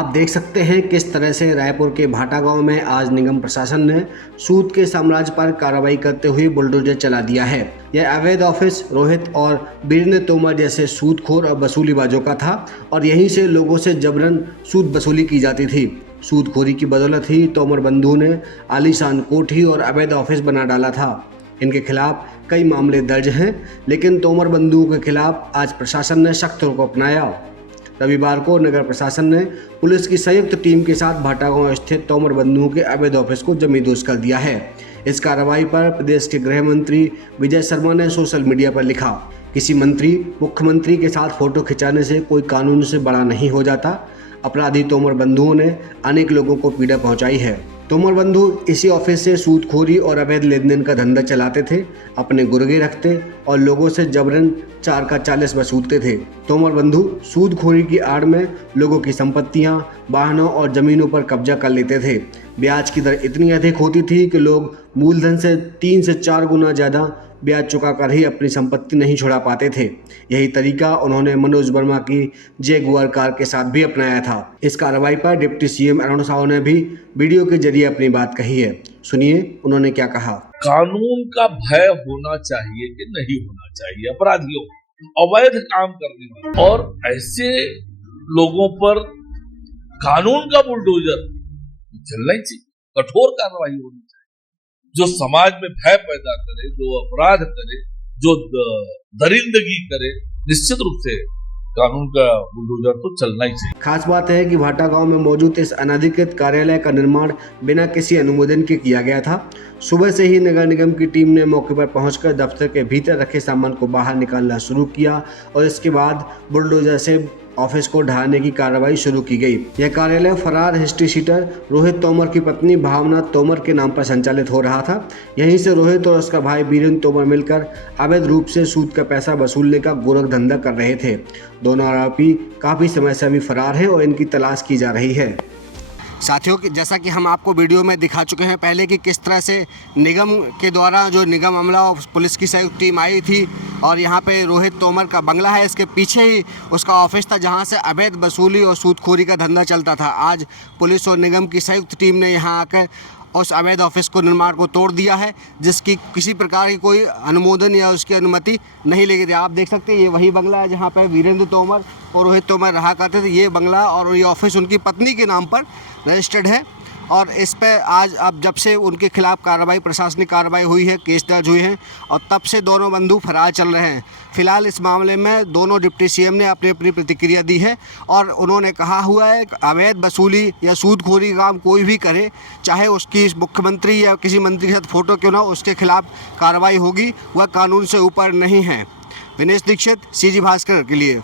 आप देख सकते हैं किस तरह से रायपुर के भाटा गांव में आज निगम प्रशासन ने सूद के साम्राज्य पर कार्रवाई करते हुए बुलडोजर चला दिया है। यह अवैध ऑफिस रोहित और वीरेंद्र तोमर जैसे सूदखोर और वसूलीबाजों का था और यहीं से लोगों से जबरन सूद वसूली की जाती थी। सूदखोरी की बदौलत ही तोमर बंधु ने आलीशान कोठी और अवैध ऑफिस बना डाला था। इनके खिलाफ कई मामले दर्ज हैं, लेकिन तोमर बंधुओं के खिलाफ आज प्रशासन ने सख्त रुख अपनाया। रविवार को नगर प्रशासन ने पुलिस की संयुक्त टीम के साथ भाटा गांव स्थित तोमर बंधुओं के अवैध ऑफिस को जमींदोज कर दिया है। इस कार्रवाई पर प्रदेश के गृह मंत्री विजय शर्मा ने सोशल मीडिया पर लिखा, किसी मंत्री मुख्यमंत्री के साथ फोटो खिंचाने से कोई कानून से बड़ा नहीं हो जाता। अपराधी तोमर बंधुओं ने अनेक लोगों को पीड़ा पहुंचाई है। तोमर बंधु इसी ऑफिस से सूदखोरी और अवैध लेन देन का धंधा चलाते थे, अपने गुर्गे रखते और लोगों से जबरन 4 का 40 वसूलते थे। तोमर बंधु सूदखोरी की आड़ में लोगों की संपत्तियां, वाहनों और जमीनों पर कब्जा कर लेते थे। ब्याज की दर इतनी अधिक होती थी कि लोग मूलधन से 3 से 4 गुना ज़्यादा ब्याज चुकाकर ही अपनी संपत्ति नहीं छुड़ा पाते थे। यही तरीका उन्होंने मनोज वर्मा की जैगुआर कार के साथ भी अपनाया था। इस कार्रवाई पर डिप्टी सीएम अरुण साव ने भी वीडियो के जरिए अपनी बात कही है। सुनिए उन्होंने क्या कहा। कानून का भय होना चाहिए कि नहीं होना चाहिए अपराधियों अवैध काम करने वाले, और ऐसे लोगों पर कानून का बुलडोजर चलना ही चाहिए। कठोर कार्रवाई होनी चाहिए जो समाज में भय पैदा करे, जो अपराध करे, जो दरिंदगी करे। निश्चित रूप से कानून का बुलडोजर तो चलना ही चाहिए। खास बात है कि भाटा गांव में मौजूद इस अनधिकृत कार्यालय का निर्माण बिना किसी अनुमोदन के किया गया था। सुबह से ही नगर निगम की टीम ने मौके पर पहुंचकर दफ्तर के भीतर रखे सामान को बाहर निकालना शुरू किया और इसके बाद बुलडोजर से ऑफिस को ढहाने की कार्रवाई शुरू की गई। यह कार्यालय फरार हिस्ट्री शीटर रोहित तोमर की पत्नी भावना तोमर के नाम पर संचालित हो रहा था। यहीं से रोहित और उसका भाई वीरेंद्र तोमर मिलकर अवैध रूप से सूद का पैसा वसूलने का गोरख धंधा कर रहे थे। दोनों आरोपी काफ़ी समय से अभी फरार हैं और इनकी तलाश की जा रही है। साथियों, जैसा कि हम आपको वीडियो में दिखा चुके हैं पहले कि किस तरह से निगम के द्वारा जो निगम अमला और पुलिस की संयुक्त टीम आई थी और यहाँ पे रोहित तोमर का बंगला है, इसके पीछे ही उसका ऑफिस था जहाँ से अवैध वसूली और सूदखोरी का धंधा चलता था। आज पुलिस और निगम की संयुक्त टीम ने यहाँ आकर उस अवैध ऑफिस को निर्माण को तोड़ दिया है, जिसकी किसी प्रकार की कोई अनुमोदन या उसकी अनुमति नहीं लेगी थी। आप देख सकते हैं ये वही बंगला है जहाँ पर वीरेंद्र तोमर और रोहित तोमर रहा करते थे। ये बंगला और ये ऑफिस उनकी पत्नी के नाम पर रजिस्टर्ड है और इस पे आज अब जब से उनके खिलाफ कार्रवाई, प्रशासनिक कार्रवाई हुई है, केस दर्ज हुए हैं और तब से दोनों बंधु फरार चल रहे हैं। फिलहाल इस मामले में दोनों डिप्टी सीएम ने अपनी अपनी प्रतिक्रिया दी है और उन्होंने कहा हुआ है कि अवैध वसूली या सूदखोरी काम कोई भी करे, चाहे उसकी मुख्यमंत्री या किसी मंत्री के साथ फोटो क्यों ना हो, उसके खिलाफ कार्रवाई होगी। वह कानून से ऊपर नहीं है। विनेश दीक्षित, सीजी भास्कर के लिए।